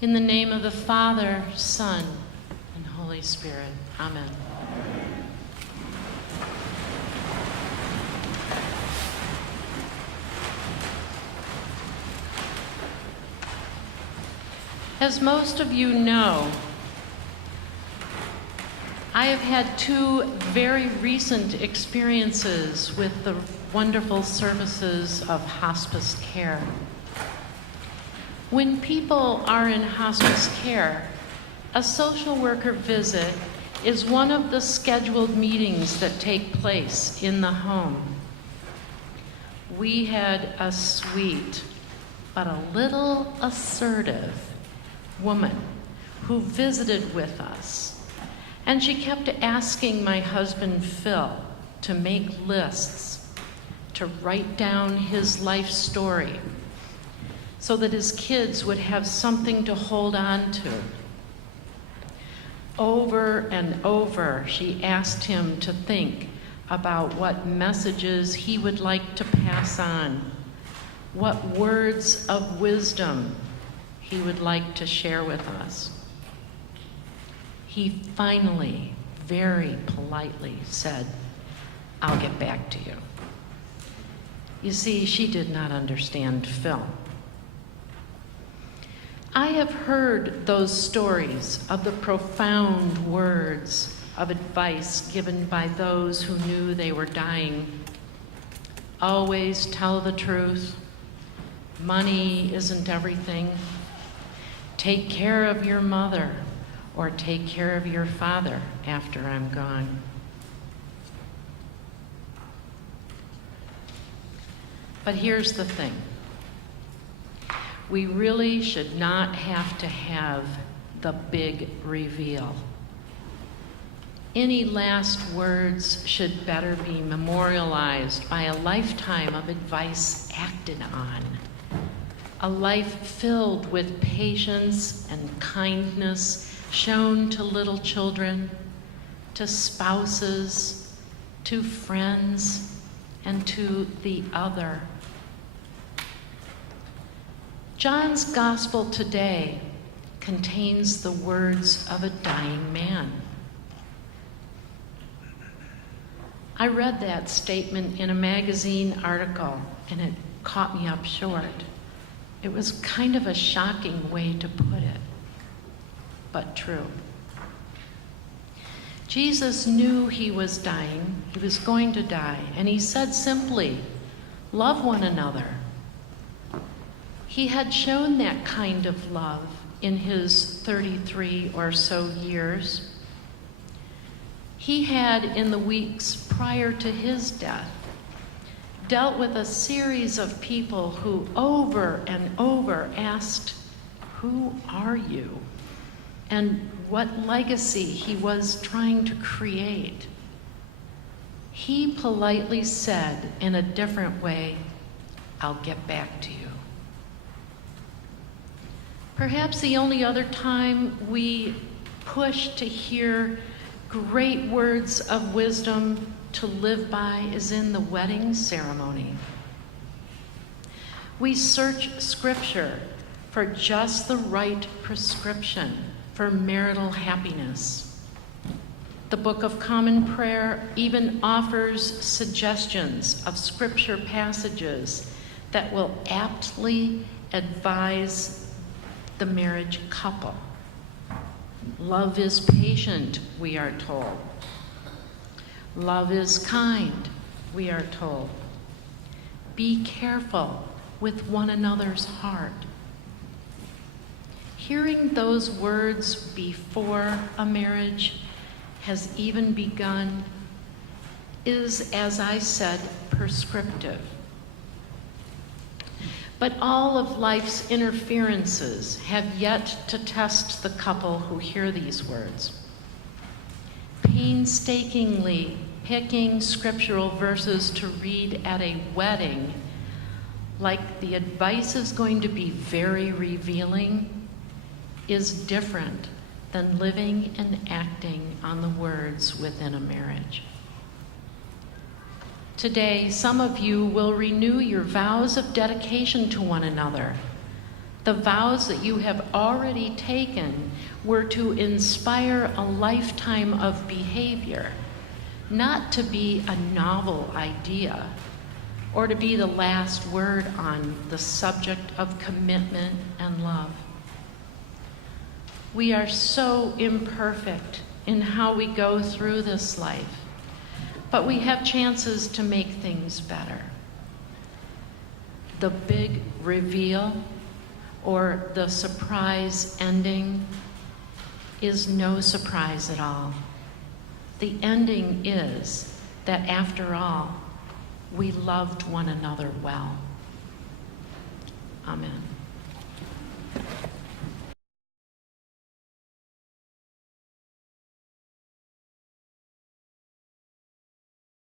In the name of the Father, Son, and Holy Spirit. Amen. As most of you know, I have had two very recent experiences with the wonderful services of hospice care. When people are in hospice care, a social worker visit is one of the scheduled meetings that take place in the home. We had a sweet, but a little assertive woman who visited with us, and she kept asking my husband Phil to make lists, to write down his life story, so that his kids would have something to hold on to. Over and over, she asked him to think about what messages he would like to pass on, what words of wisdom he would like to share with us. He finally, very politely said, "I'll get back to you." You see, she did not understand Phil. I have heard those stories of the profound words of advice given by those who knew they were dying. Always tell the truth. Money isn't everything. Take care of your mother, or take care of your father after I'm gone. But here's the thing. We really should not have to have the big reveal. Any last words should better be memorialized by a lifetime of advice acted on. A life filled with patience and kindness shown to little children, to spouses, to friends, and to the other. John's gospel today contains the words of a dying man. I read that statement in a magazine article, and it caught me up short. It was kind of a shocking way to put it, but true. Jesus knew he was dying, he was going to die, and he said simply, "Love one another." He had shown that kind of love in his 33 or so years. He had, in the weeks prior to his death, dealt with a series of people who over and over asked, "Who are you?" and what legacy he was trying to create. He politely said in a different way, "I'll get back to you." Perhaps the only other time we push to hear great words of wisdom to live by is in the wedding ceremony. We search Scripture for just the right prescription for marital happiness. The Book of Common Prayer even offers suggestions of Scripture passages that will aptly advise the marriage couple. Love is patient, we are told. Love is kind, we are told. Be careful with one another's heart. Hearing those words before a marriage has even begun is, as I said, prescriptive. But all of life's interferences have yet to test the couple who hear these words. Painstakingly picking scriptural verses to read at a wedding, like the advice is going to be very revealing, is different than living and acting on the words within a marriage. Today, some of you will renew your vows of dedication to one another, The vows that you have already taken were to inspire a lifetime of behavior, not to be a novel idea or to be the last word on the subject of commitment and love. We are so imperfect in how we go through this life, but we have chances to make things better. The big reveal or the surprise ending is no surprise at all. The ending is that after all, we loved one another well. Amen.